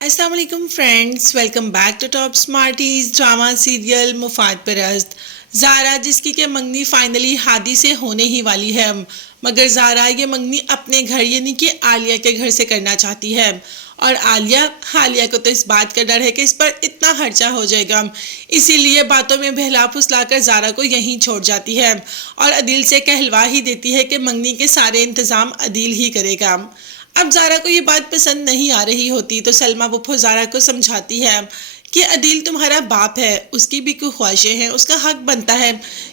अस्सलाम वालेकुम friends, welcome back to top smarties drama serial Mufad Parast. Zara जिसकी के मंगनी फाइनली हादी से होने ही वाली है, मगर ज़ारा ये मंगनी अपने घर यानी कि आलिया के घर से करना चाहती है। और आलिया को तो इस बात का डर है कि इस पर इतना खर्चा हो जाएगा, इसीलिए बातों में बहला फुसलाकर ज़ारा को यहीं छोड़ जाती है और अदील से कहलवा ही देती है कि मंगनी के सारे इंतज़ाम अदील ही करेगा। अब ज़ारा को ये बात पसंद नहीं आ रही होती तो सलमा पुप्पो ज़ारा को समझाती है कि अदील तुम्हारा बाप है, उसकी भी कोई ख्वाहिशें हैं, उसका हक बनता है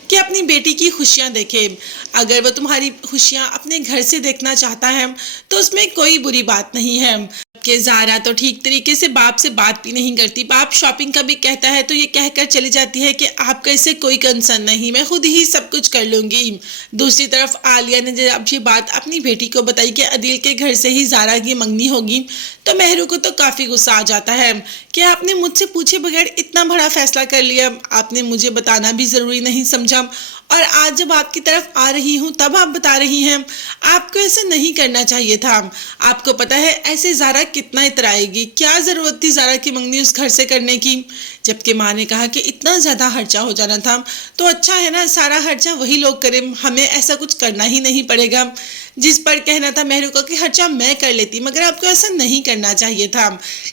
कि अपनी बेटी की खुशियां देखे। अगर वो तुम्हारी खुशियां अपने घर से देखना चाहता है तो उसमें कोई बुरी बात नहीं है। कि ज़ारा तो ठीक तरीके से बाप से बात भी नहीं करती, बाप शॉपिंग का भी कहता है तो ये कहकर चली जाती है कि आपका इससे कोई कंसर्न नहीं, मैं खुद ही सब कुछ कर लूँगी। दूसरी तरफ आलिया ने जब ये बात अपनी बेटी को बताई कि अदील के घर से ही ज़ारा की मंगनी होगी तो मेहरू को तो काफ़ी गुस्सा आ जाता है कि आपने मुझसे पूछे बगैर इतना बड़ा फैसला कर लिया, आपने मुझे बताना भी ज़रूरी नहीं समझा, और आज जब आपकी तरफ आ रही हूँ तब आप बता रही हैं। आपको ऐसा नहीं करना चाहिए था। आपको पता है ऐसे ज़ारा कितना इतराएगी, क्या ज़रूरत थी ज़ारा की मंगनी उस घर से करने की। जबकि माँ ने कहा कि इतना ज़्यादा खर्चा हो जाना था तो अच्छा है ना, सारा खर्चा वही लोग करें, हमें ऐसा कुछ करना ही नहीं पड़ेगा। जिस पर कहना था मेहरू को कि खर्चा मैं कर लेती, मगर आपको ऐसा नहीं करना चाहिए था।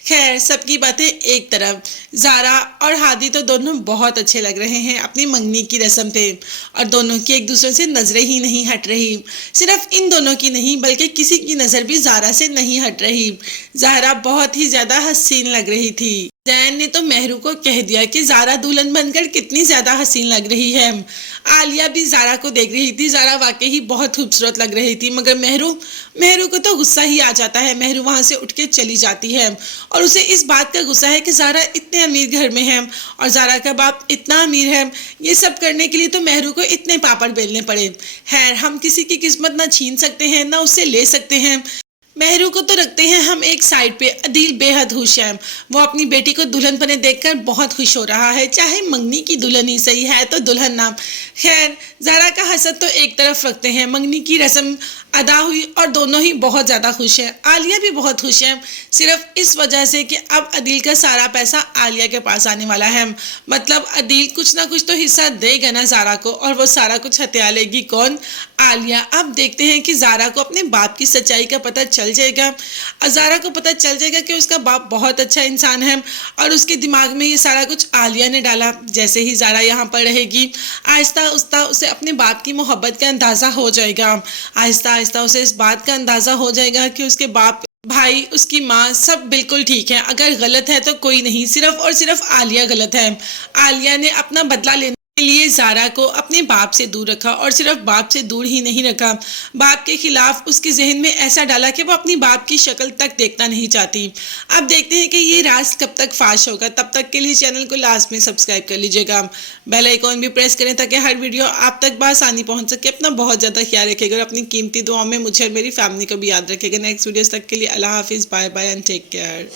खैर, सबकी बातें एक तरफ, ज़ारा और हादी तो दोनों बहुत अच्छे लग रहे हैं अपनी मंगनी की रस्म पे, और दोनों की एक दूसरे से नज़रें ही नहीं हट रही। सिर्फ इन दोनों की नहीं बल्कि किसी की नज़र भी ज़ारा से नहीं हट रही। ज़ारा बहुत ही ज़्यादा हसीन लग रही थी। जैन ने तो मेहरू को कह दिया कि ज़ारा दुल्हन बनकर कितनी ज़्यादा हसीन लग रही है। आलिया भी ज़ारा को देख रही थी, ज़ारा वाकई ही बहुत खूबसूरत लग रही थी, मगर मेहरू को तो गुस्सा ही आ जाता है। मेहरू वहाँ से उठ के चली जाती है और उसे इस बात का गुस्सा है कि ज़ारा इतने अमीर घर में है और ज़ारा का बाप इतना अमीर है, ये सब करने के लिए तो मेहरू को इतने पापड़ बेलने पड़े। खैर, हम किसी की किस्मत ना छीन सकते हैं ना उससे ले सकते हैं। मेहरू को तो रखते हैं हम एक साइड पे। अदील बेहद खुश है, वो अपनी बेटी को दुल्हन बने देखकर बहुत खुश हो रहा है, चाहे मंगनी की दुल्हन ही सही है तो दुल्हन नाम। खैर, ज़ारा का हसद तो एक तरफ रखते हैं, मंगनी की रस्म अदा हुई और दोनों ही बहुत ज़्यादा खुश हैं। आलिया भी बहुत खुश है, सिर्फ इस वजह से कि अब अदील का सारा पैसा आलिया के पास आने वाला है। मतलब अदील कुछ ना कुछ तो हिस्सा देगा ना ज़ारा को, और वो सारा कुछ हत्या लेगी कौन? आलिया। अब देखते हैं कि ज़ारा को अपने बाप की सच्चाई का पता चल जाएगा और ज़ारा को पता चल जाएगा कि उसका बाप बहुत अच्छा इंसान है और उसके दिमाग में ये सारा कुछ आलिया ने डाला। जैसे ही ज़ारा यहाँ पर रहेगी, आहिस्ता आहिस्ता उसे अपने बाप की मोहब्बत का अंदाज़ा हो जाएगा। आहिस्ता आहिस्ता उसे इस बात का अंदाज़ा हो जाएगा कि उसके बाप, भाई, उसकी माँ सब बिल्कुल ठीक है। अगर गलत है तो कोई नहीं, सिर्फ और सिर्फ आलिया गलत है। आलिया ने अपना बदला लेने के लिए ज़ारा को अपने बाप से दूर रखा, और सिर्फ बाप से दूर ही नहीं रखा, बाप के खिलाफ उसके जहन में ऐसा डाला कि वो अपनी बाप की शक्ल तक देखना नहीं चाहती। अब देखते हैं कि ये राज कब तक फाश होगा। तब तक के लिए चैनल को लास्ट में सब्सक्राइब कर लीजिएगा, बेल आइकॉन भी प्रेस करें ताकि हर वीडियो आप तक बआसानी पहुंच सके। अपना बहुत ज़्यादा ख्याल रखिएगा और अपनी कीमती दुआओं में मुझे और मेरी फैमिली को भी याद रखिएगा। नेक्स्ट वीडियोस तक के लिए अल्लाह हाफिज़, bye bye and take care.